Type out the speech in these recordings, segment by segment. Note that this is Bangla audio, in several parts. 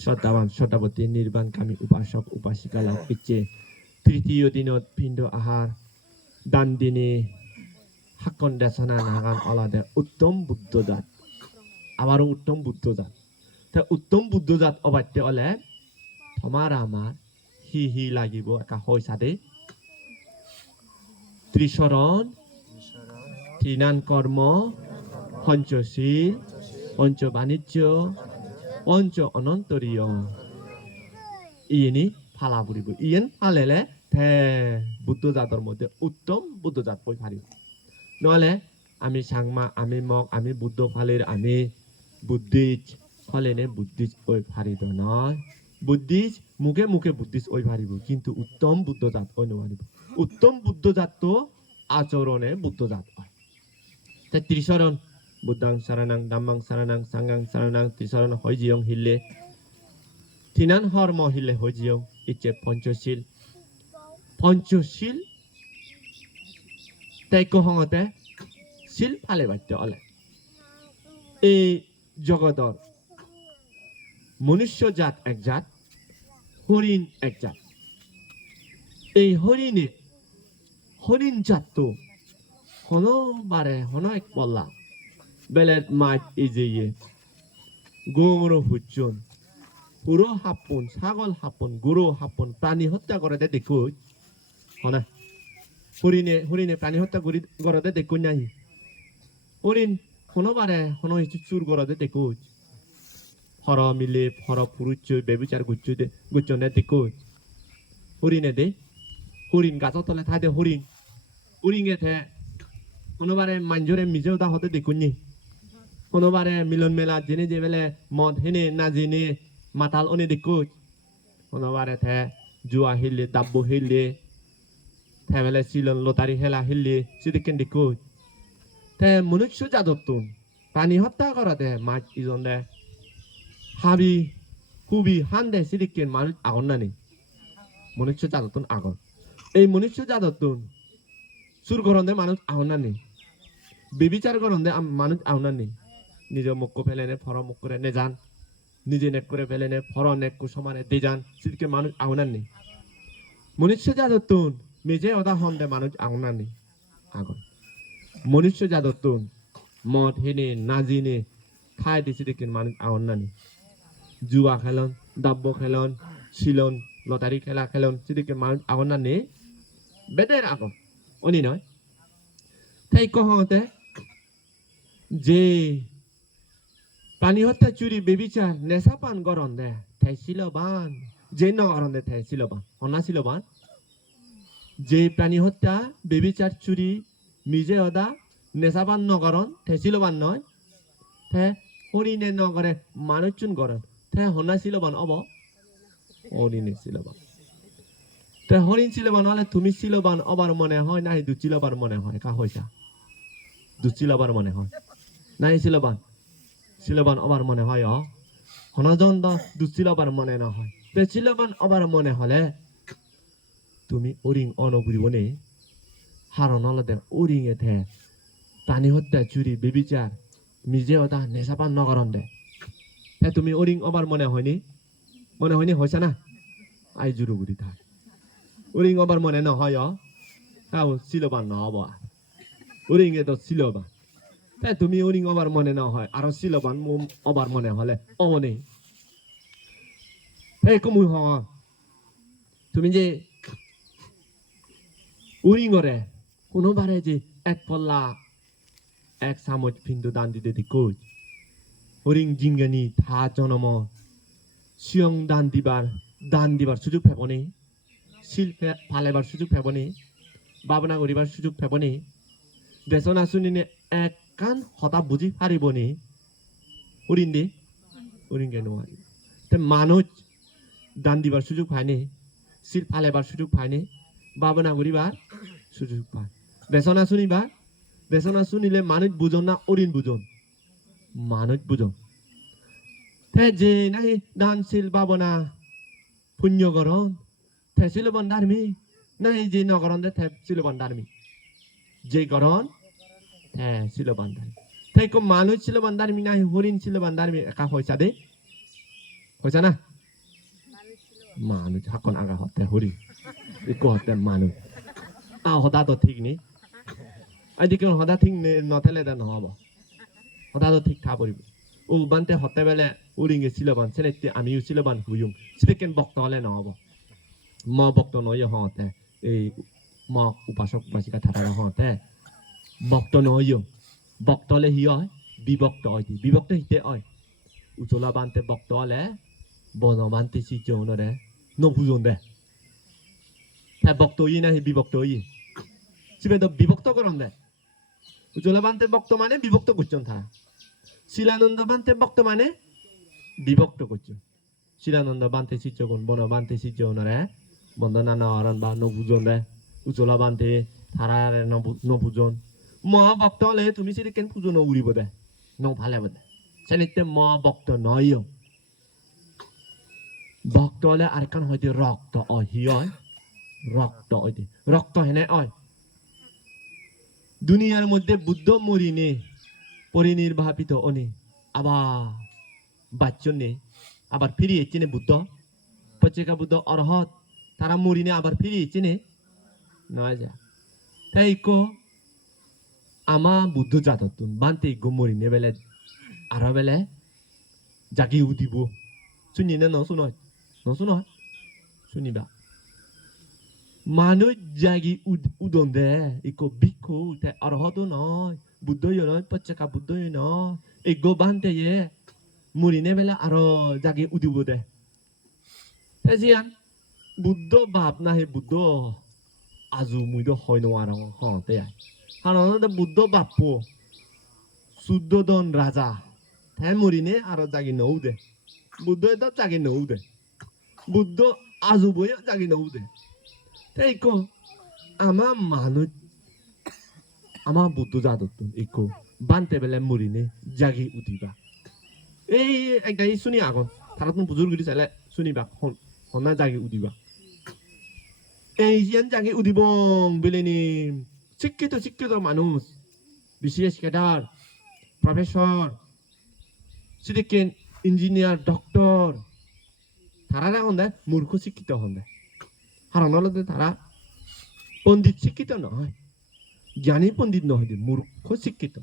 শ্রদ্ধাবান শ্রদ্ধাবতী নির্বাণকামী উপাসক উপাসিকালক ইচ্ছে তৃতীয় দিনত পিণ্ড আহার দান দিনে হাক্কন দেশনা নাগান অলাদে উত্তম বুদ্ধজাত আবারও উত্তম বুদ্ধজাত তা উত্তম বুদ্ধজাত অবাত্য অলে তোমার আমার হি লাগিব একা হইসাদে ত্রিশরণ ত্রিনান কর্ম পঞ্চশীল পঞ্চ বাণিজ্য পঞ্চ অনন্তরীয় ইনি ফালা বুড়িব ইয়েন ফালেলে থে বুদ্ধজাতর মধ্যে উত্তম বুদ্ধজাত বই ফারিব নহলে আমি সাংমা আমি মগ আমি বুদ্ধ ফালের আমি বুদ্ধিজ ফলেনে বুদ্ধিজ ওই ফারিদ নয় বুদ্ধিজ মুখে মুখে বুদ্ধিজ ওই ফারিব কিন্তু উত্তম বুদ্ধজাত ওই নোৱাৰিব উত্তম বুদ্ধজাত তো আচরণে বুদ্ধজাত হয় তাই ত্রিশরণ বুদ্ধাং শরণাং ধম্মাং শরণাং সাংঘাং শরণাং ত্রিশরণ হয় জিয়ং হিলে তিনান হর্ম হিলে হয় জিয়ং ইচ্ছে পঞ্চশীল তাই কহঙতে শিল ফালে বাদ্য অলে এই জগতর মনুষ্য জাত এক জাত হরিণ এক জাত এই হরিণ জাত তো হনবারে হন এক পল্লা বেলের মাছ ইজিয়ে গরু হুজন পুরো হাপুন ছাগল হাপুন গরু হাপুন প্রাণী হত্যা করে দেখো হনা হরিণে প্রাণী হত্যা করে দেখো নাই হরিণ হনবারে হন চুর করে দেখো হর মিলে হর পুরুষ বেবিচার গুচ্ছনে দেখো হরিণে দে হরিণ গাছের তলে থাকে হরিণে থে কোনোবারে মাঞ্জরে মিজেও দা হতে দেখুননি কোনোবারে মিলন মেলা জেনে যে বেলে মদ হেনে না জেনে মাতাল অনে দেখো কোনোবারে থে জুয়া হিলে দাব্য হিলে থে বেলে সিলন লতারি হেলা হিলে সেদিকে দেখো থে মনুষ্য যাদবতুন প্রাণী হত্যা করাতে মাছ ইজন দে হাবি হুবি হান দে সেদিকে মানুষ আগন না নেই মনুষ্য যাদবতুন আগন এই মনুষ্য যাদবতুন সুর গরন্দে মানুষ আগন না নেই বেবিচার গরন্দে মানুষ আগন না নেই নিজ মুখ ফেলেনে ফর মুখ করে নে যান নিজে নেক করে ফেলেনে ফর নেক কুসমানে দে যান সেদিকে মানুষ আগন নেই মনুষ্য যাদবতুন মেজে অদা হন্দে মানুষ আগন নেই আগন মনুষ্য যাদবতুন মদ হেনে নাজিনে খায় দিছে দেখি মানুষ আগন নেই জুয়া খেলন দাব্য খেলন শিলন লটারি খেলা খেলন সেদিকে মানুষ আগন নেই বেদের আগন অনি নয় তাই কহতে যে প্রাণী হত্যা চুরি বেবিচার নেশা পান গরন দে তাই শিলবান যে নগরন দে তাই শিলবান অনা শিলবান যে প্রাণী হত্যা বেবিচার চুরি মিজে অদা নেশা পান নগরন তাই শিলবান নয় তে হরিণে নগরে মানুষ চুন গরন তাই হনা শিলবান অব হরিণে শিলবান তে হরিণ শিলবান হলে তুমি শিলবান অবার মনে হয় নাই দুচিলবার মনে হয় কা হইছা দুচিলবার মনে হয় নাই শিলবান অবার মনে হয় হনজন দুচিলবার মনে না হয় তে শিলবান অবার মনে হলে তুমি ওরিং অনগুরিব নে হারন হলদে ওরিং এথে প্রাণী হত্যা চুরি বেবিচার মিজে ওটা নেশাপান নগরন দে তে তুমি ওরিং অবার মনে হয়নি হইছা না আই জুরুগুড়ি থাক ওরিং অবার মনে না হয় তাও শিলবান না হব ওরিং এ তো শিলবান তাই তুমি ওরিং অবার মনে না হয় আর শিলবান অবার মনে হলে অমনে এই কমুই হ তুমি যে উরিঙরে কোনোবারে যে এক পল্লা এক চামচ পিণ্ড দান দিতে দেখোজ হরিং জিঙ্গানি থা জনম সিয়ং দান দিবার সুযোগ ফেবনে শিল ফালেবার সুযোগ ফেবনে ভাবনা করিবার সুযোগ ফেবনে দেশনা শুনিনে এক কান হতা বুঝি পারিবনে হরিণকে নোৱাৰি তে মানুষ দান দিবার সুযোগ পায়নি শিল ফালেবার সুযোগ পায়নি ভাবনা করিবার সুযোগ পায় দেশনা শুনিলে মানুষ বুঝন না হরিণ বুঝন মানুষ বুঝন তে যে নাই দান শিল ভাবনা পুণ্য করন তে শিলবান ধার্মী নাই যে নগরন দে তে শিলবান ধার্মী যে গরন তে শিলবান ধার্মী তাই মানুষ শিলবান ধার্মী নাই হরিণ শিলবান ধার্মী একা হইছা দে হইছা না মানুষ হাকন আগা হতে হরি ইকো হতে মানুষ হদা তো ঠিক নি এদিকে হদা ঠিক নথেলে দেন হব হদা তো ঠিক থা পড়িব ও বানতে হতে বেলে উরিঙে সিলবান সেনেতে আমিও সিলবান হুইম সিলেকেন বক্ত হলে নহব ম বক্ত নয় হতে এই ম উপাসক উপাসিকা থাকা হতে বক্ত নয় বক্ত হলে হি হয় বিভক্ত হয় বিভক্ত হিতে হয় উচলা বানতে বক্ত হলে বন বানতে সিজনরে নবুজন দে হ্যাঁ বক্ত ই না বিভক্ত ই সিবে তো বিভক্ত করন দে উচলা বানতে বক্ত মানে বিভক্ত করছেন তারা শিলানন্দ বানতে বক্ত মানে বিভক্ত করছেন শিলানন্দ বানতে সিজন বন বানতে সিজনরে বন্দনা নরন বা নবুজন দে উচলা বানতে তারারে নবুজন মহা ভক্ত হলে তুমি সেটা কেন পুজো নউরিব দে নৌ ভালে বদে সেনিতে মহা ভক্ত নয় ভক্ত হলে আর কান হয়তো রক্ত হি হয় রক্ত হইতে রক্ত হেনে হয় দুনিয়ার মধ্যে বুদ্ধ মরিনে পরিনির্বাপিত অনে আবার বাচ্চন নে আবার ফিরিয়ে চেনে বুদ্ধ পচেকা বুদ্ধ অরহত তারা মরিনে আবার ফিরিয়ে চেনে নয় যা তাই কো আমা বুদ্ধ জাততুন বানতে গমরি নেবেলে আরাবেলে জাগি উদিব শুনিনে ন শুনয় শুনিবা মানুষ জাগি উদন দে ইকো বিক্ষু তে অরহত নয় বুদ্ধ নয় পচ্চাকা বুদ্ধ নয় এগো বানতে ye মুরি নেবেলে আরো জাগি উদিব দে তেজিয়ান বুদ্ধ বাপ না হে বুদ্ধ আজু মুইদ হয় নোয়ার হতে হানতে বুদ্ধ বাপ্পো সুদ্ধদন রাজা হ্যাঁ মরিনে আরো জাগি নৌ দে বুদ্ধ তো জাগি নৌ দে বুদ্ধ আজু বই জাগি নৌ দে তাই কো আমার মানুষ আমার বুদ্ধ জাদত ইকো বানতে বেলে মরিনে জাগি উঠিবা এই একটা শুনি আগন তারা তুমি বুজুর্গ চাইলে শুনিবা হনা জাগি উঠিবা এই যেন জাগি উঠিব বেলেনি শিক্ষিত মানুষ বিশেষ ক্যাডার প্রফেসর সিদিকেন ইঞ্জিনিয়ার ডক্টর তারা হন্দে মূর্খ শিক্ষিত হন্দে হারানোতে তারা পণ্ডিত শিক্ষিত নয় জ্ঞানী পণ্ডিত নহয় মূর্খ শিক্ষিত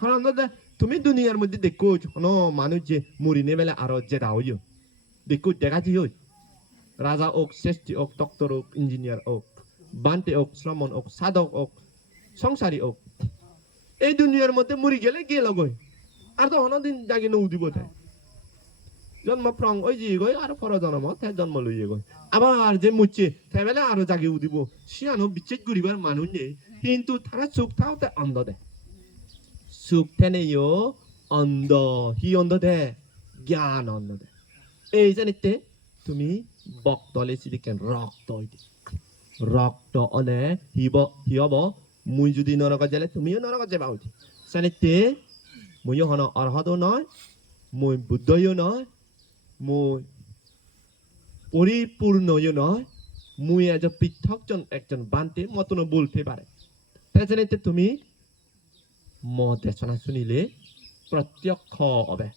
হারানোতে তুমি দুনিয়ার মধ্যে দেখো কোনো মানুষ যে মরিনে বেলা আরো যেটা হইও দেখো দেখাচ্ছি হই রাজা ওক শ্রেষ্ঠী ওক ডক্টর ওক ইঞ্জিনিয়ার ওক বান্তে ওক শ্রমণ ওক সাধক ওক সংসারী ওক এই দুনিয়ার মধ্যে মরি গেলে গেল গই আর তো অনদিন জাগি নৌ দিব তাই জন্ম প্রং ওই যে গই আর পর জন্ম তাই জন্ম লইয়ে গই আবার যে মুচ্ছে তাই বেলা আরো জাগি উদিব সিয়ানো বিচ্ছেদ করিবার মানুষ নেই কিন্তু তারা সুখ থাও তাই অন্ধ দে সুখ থেনেও অন্ধ হি অন্ধ দে জ্ঞান অন্ধ দে এই জানিতে তুমি বক্তলে সিদিকেন রক্ত অনে হিব মুই যদি নরক যালে তুমিও নরক যাবা উঠি জানিতে মুইও হন অরহতও নয় মুই বুদ্ধও নয় মুই পরিপূর্ণও নয় মুই এজ পৃথক একজন বানতে মতন বলতে পারে তাই জানিতে তুমি ম দেশনা শুনিলে প্রত্যক্ষ হবে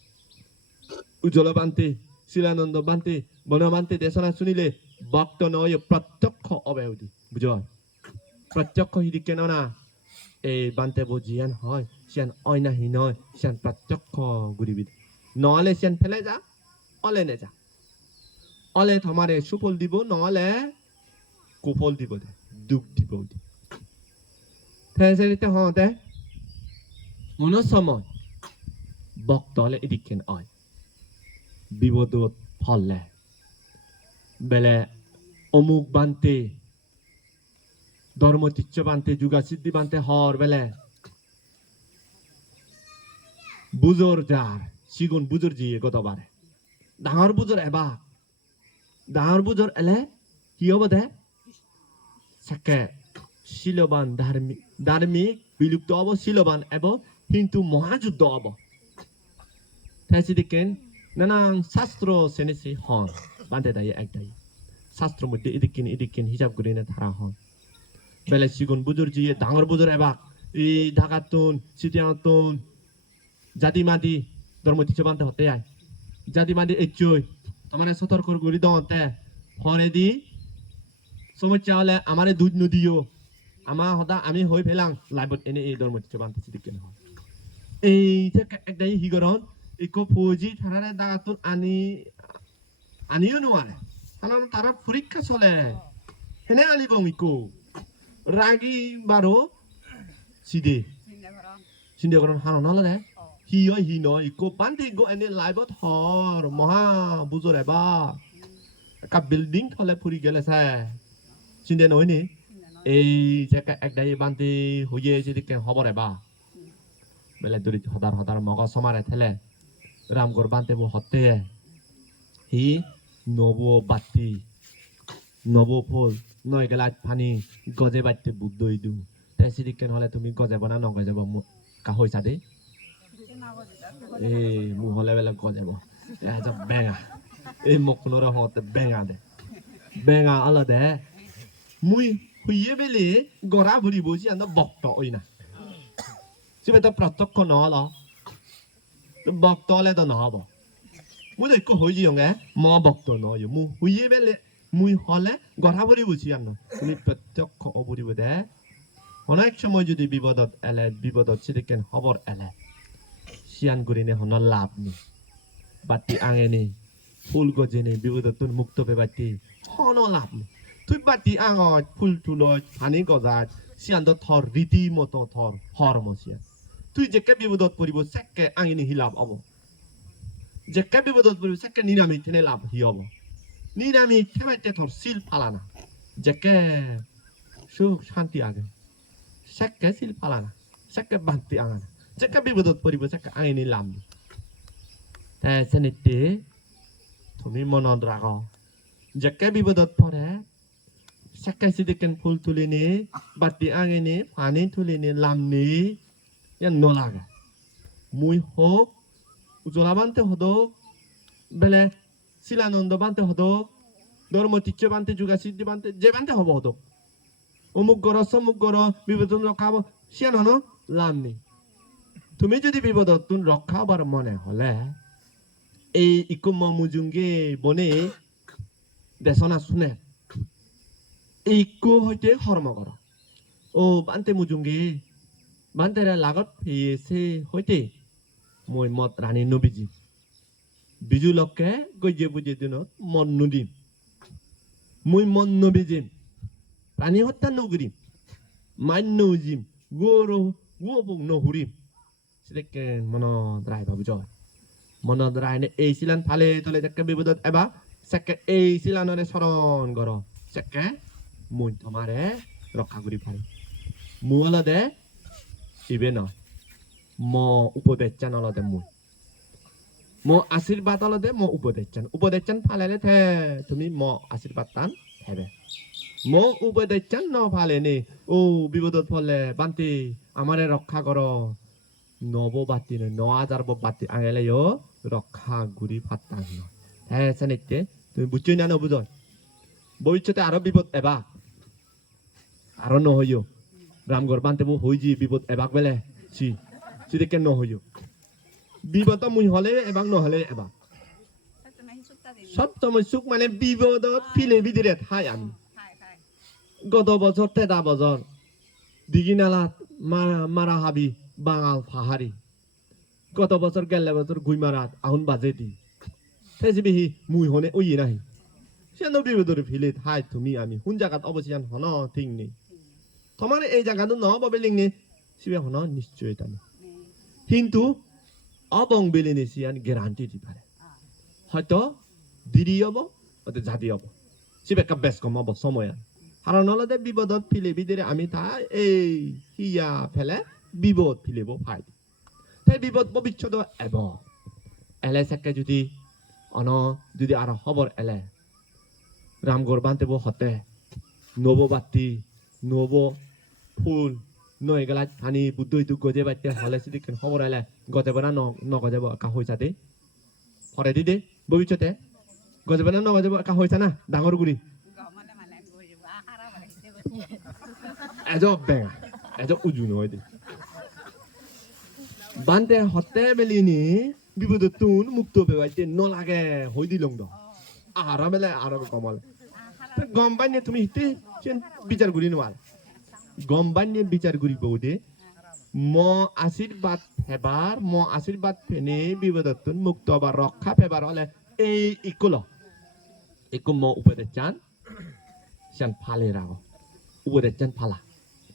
উজ্জ্বল বান্তে শিলানন্দ বান্তে বনবান্তে দেশনা শুনিলে ভক্ত নয় প্রত্যক্ষ হবে বুঝ প্রত্যক্ষ হিদি কেন না এই বান্তে বুঝিয়ান হয় সিয়ান অয়নাহি নয় সিয়ান প্রত্যক্ষ গুরিবি নহলে সিয়ান ফেলে যা অলে নে যা অলে তোমারে সুফল দিব নহলে কুফল দিব দে দুঃখ দিব 태세리때 হতে মন সময় ভক্ত হলে এদিকেন হয় বিপদ ফলে বেলে অমুক বানতে ধর্মতিচ্ছ বানতে যুগা সিদ্ধি বানতে হর বেলে বুজোর যার সিগুন বুজোর জিয়ে গতবারে ডাঙর বুজোর এবা ডাঙর বুজোর এলে কি হব দে সাকে শিলবান ধার্মিক বিলুপ্ত হব শিলবান এবং কিন্তু মহাযুদ্ধ হব তাই সিদিকেন নানান শাস্ত্র সেনেছি হন বানতে দায় একটাই শাস্ত্র মধ্যে এদিকিন হিসাব করে না ধারা হন বেলে সিগুন বুজুর জিয়ে ডাঙর বুজুর এবা এই ঢাকাতুন সিটিয়াতুন জাতি মাদি ধর্মতিচ্ছ বানতে হতে আয় জাতি মাদি এচুই তোমার সতর্ক করি দতে ফরে দি সময় চাওলে আমারে দুধ নদিও আমা হদা আমি হই ফেলাং লাইবত এনে এই ধর্ম চিত্র বানতে সিদিকেন হয় এই যে একদাই হিগরন ইকো ফৌজি থানারে দাগাতুন আনিও নোয়ারে কারণ তারা পরীক্ষা চলে হেনে আনিবং ইকো রাগি বারো সিদে সিন্দে করন হানো নলে হি হয় হি নয় ইকো বানতে গো এনে লাইবত হর মহা বুজরে বা কা বিল্ডিং থলে ফুরি গেলে সা সিন্দে নয় নি এই যে একদাই বানতে হইয়ে সিদিকে হবরে বা বেলে দরি হদার মগ সমারে থেলে রামগর বানতে বো হতে হি নব বাতি নব ফুল নয় গেলা ফানি গজে বাড়তে বুদ্ধ ইদু তাই সিদিকেন হলে তুমি গজে বনা নগজাব কাহই সাদে এই মু হলে বেলে গজাব এজ বেঙা এই মকুনর হতে বেঙা দে বেঙা আলাদে মুই হুইয়ে বেলে গড়া ভরি বসি আন্দ বক্ত ওই না সিবে তো প্রত্যক্ষ নল বক্ত হলে তো নহব মুই তো হই জিয়ঙে ম বক্ত নয় মু হুইয়ে বেলে মুই হলে গড়া ভরি বসি আন্ন তুমি প্রত্যক্ষ অবরিব দে অনেক সময় যদি বিপদত এলে বিপদত সিদিকেন খবর এলে সিয়ান গুরিনে হন লাভ নি বাতি আঙেনি ফুল গজেনি বিপদত তুন মুক্ত পে বাতি হন লাভ নি তুই বাতি আঙত ফুল তুলত পানি গজাত সিয়ান তো থর রীতি মতো থর হর মসিয়া তুই যেকে বিপদত পড়িব সেকে আঙিনি হিলাভ হব যেকে বিপদত পড়িব সেকে নিরামি থেনে লাভ হি হব নিরামি থেমাইতে থর সিল পালানা যেকে সুখ শান্তি আগে সেকে সিল পালানা সেকে বান্তি আঙানা যেকে বিপদত পড়িব সেকে আঙিনি লাভ তে সেনিতে তুমি মনত রাখ যেকে বিপদত পড়ে সেকে সিদিকেন ফুল তুলিনি বাতি আঙিনি পানি তুলিনি লামনি ইয়ান নলাগে মুই হোক উজলা বানতে হদক বেলে শিলানন্দ বানতে হদক ধর্মতিচ্য বানতে যুগা সিদ্ধি বানতে যে বানতে হব হদক অমুক গর সমুক গর বিপদ রক্ষা সিয়ান হন লামনি তুমি যদি বিপদত তুন রক্ষা হবার মনে হলে এই ইকুম মুজুঙ্গে বনে দেশনা শুনে এই ইকু হইতে হর্ম কর ও বানতে মুজুঙ্গে বান্তেরা লাগত ফেয়েছে হইতে মই মত রানী নবীজি বিজু লক্ষে গজে বুঝে দিনত মন নদীম মই মন নবীজিম রানী হত্যা নগরীম মান্য জিম গরু গোবং নহুরিম সেটাকে মন দ্রাই ভাবু জয় মন দ্রাই নে এই সিলান ফালে তলে যাকে বিপদত এবা সেকে এই সিলানরে স্মরণ কর সেকে মই তোমারে রক্ষা করি পারি মুলা দে ইবে নয় ম উপদেশান অলদে মুই ম আশীর্বাদ অলদে ম উপদেশান ফালেলে থে তুমি ম আশীর্বাদ টান হেবে ম উপদেশান ন ফালে নি ও বিপদত ফলে বান্তি আমারে রক্ষা কর নব বাতি ন হাজার বাতি আঙেলে রক্ষা গুড়ি ফাত্তান হ্যাঁ সেনিতে তুমি বুঝছই না নবুঝ ভবিষ্যতে আরো বিপদ এবা আরো নহইও রামগড় বানতে বো হইজি বিপদ এবাক বেলে সি সিদিকে নহইও বিপদ মুই হলে এবাক নহলে এবাক সব সময় সুখ মানে বিপদ ফিলে বিদিরে ঠাই আমি গত বছর তেদা বছর দিঘিনালাত মারা হাবি বাঙাল পাহাড়ি গত বছর গেলে বছর গুইমারাত আহুন বাজে দি তেজিবিহি মুই হনে ওই নাহি সে বিপদরে ফিলে ঠাই তুমি আমি হুন জায়গাত অবশ্যই হন ঠিক নেই তোমার এই জায়গাটা নহব বেলিংনি সিবে হন নিশ্চয় টানি কিন্তু অবং বেলিনি সিয়ান গ্যারান্টি দি পারে হয়তো দিদি হব হয়তো জাতি হব সিবে কা বেশ কম হব সময় কারণ হলদে বিপদত ফিলে বিদিরে আমি তা এই হিয়া ফেলে বিপদ ফিলিব ফাই তাই বিপদ ভবিষ্যৎ এব এলে সেকে যদি অন যদি আর খবর এলে রামগড় বানতে হতে নব বাতি নব ফুল নয় গেলা পানি বুদ্ধ ইদু গজে বাইতে হলে সিদিকে খবর এলে গজেব না নগজেব একা হয়েছা দে হরে দি দে ভবিষ্যতে গজেব না নগজেব একা হয়েছা না ডাঙর গুড়ি এজ বেঙা এজ উজু নয় দে বানতে হতে বেলিনি বিপদ তুন মুক্ত পেবাইতে নলাগে হই দিলং দ আর বেলে আর কমল গম বানিয়ে তুমি হিতে বিচার করি নোয়ার গম বানিয়ে বিচার করি বৌদে ম আশীর্বাদ ফেবার ম আশীর্বাদ ফেনে বিপদত্তন মুক্ত বা রক্ষা ফেবার হলে এই ইকুল ইকু ম উপরে চান চান ফালে রাগো উপরে চান ফালা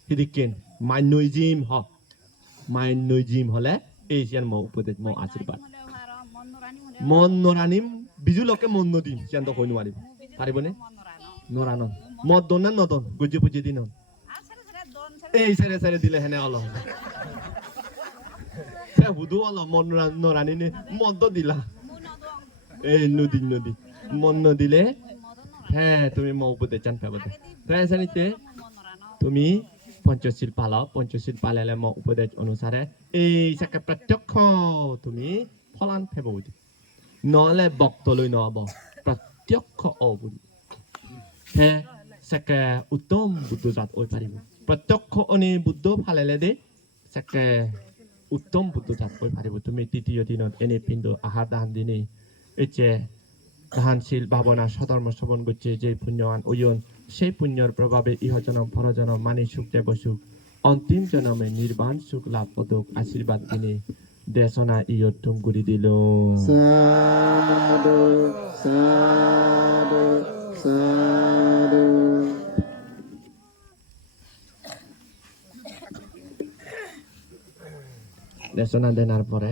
হিদিকেন মাই নইজিম হ মাই নইজিম হলে এই চান ম উপরে ম আশীর্বাদ মন নরানিম বিজু লোকে মন নদিম চান তো কই নোৱাৰিব পাৰিবনে নরানো মদ দন না নদন গুজি পুজি দিন এই সেরে সেরে দিলে হেনে অল সে হুদু অল মন নরানি নে মদ দিলা এই নদী নদী মন নদিলে হ্যাঁ তুমি ম উপদে চান পাবতে তাই জানিতে তুমি পঞ্চশীল পালাও পঞ্চশীল পালালে ম উপদেশ অনুসারে এই সাকে প্রত্যক্ষ তুমি ফলান ফেবদি নহলে বক্তলৈ নহব প্ৰত্যক্ষ অবুলি হে সাকে উত্তম বুদ্ধ জাত ওই পারিব প্রত্যক্ষ অনি বুদ্ধ ফালেলে দে সাকে উত্তম বুদ্ধ জাত ওই পারিব তুমি তৃতীয় দিনত এনে পিণ্ড আহার দান দিনে এচে দানশীল ভাবনা সধর্ম শ্রবণ করছে যে পুণ্যবান ওয়ন সেই পুণ্যর প্রভাবে ইহজনম পরজনম মানি সুখ দেব সুখ অন্তিম জনমে নির্বাণ সুখ লাভ পদক আশীর্বাদ দিনে দেশনা ইয়ত্তম করে দিল সাধু সাধু সাধু দেশনা দেনার পরে